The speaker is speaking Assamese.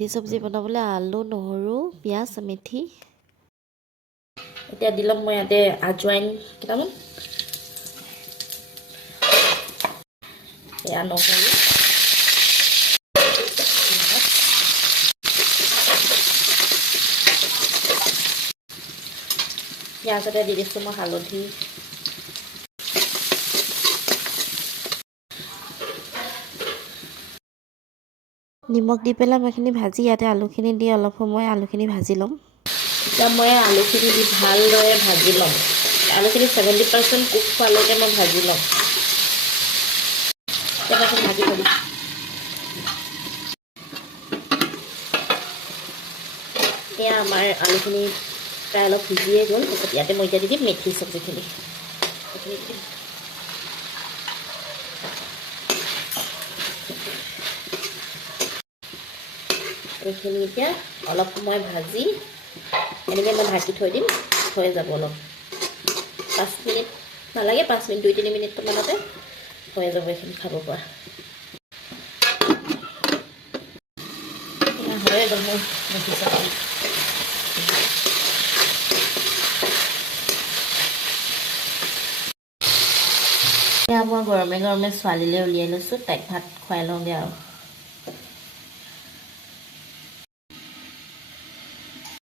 মেথি চব্জি বনাবলৈ আলু নহৰু পিঁয়াজ মেথি এতিয়া দিলম মই ইয়াতে আজৱাইন কেইটামান এয়া নহৰু পিঁয়াজতে দি দিছোঁ মই হালধি নিমখ দি পেলাই মই এইখিনি ভাজি ইয়াতে আলুখিনি দি অলপ সময় আলুখিনি ভাজি ল'ম এতিয়া মই আলুখিনি দি ভালদৰে ভাজি ল'ম আলুখিনি 70% কুক হোৱালৈকে মই ভাজি ল'ম তাৰপাছত ভাজি ল'ম এতিয়া আমাৰ আলুখিনি প্ৰায় অলপ সিজিয়ে গ'ল তাৰপিছত ইয়াতে মই এতিয়া দি দিম মেথি চব্জিখিনি এইখিনি এতিয়া অলপ সময় ভাজি এনেকৈ মই ঢাকি থৈ দিম হৈ যাব অলপ 5 মিনিট নালাগে 5 মিনিট 2-3 মিনিটমানতে হৈ যাব এইখিনি খাব পৰা হৈ গ'ল মোৰ মেথি চব্জি এতিয়া মই গৰমে গৰমে ছোৱালীলৈ উলিয়াই লৈছোঁ তাইক ভাত খুৱাই লওঁগৈ আৰু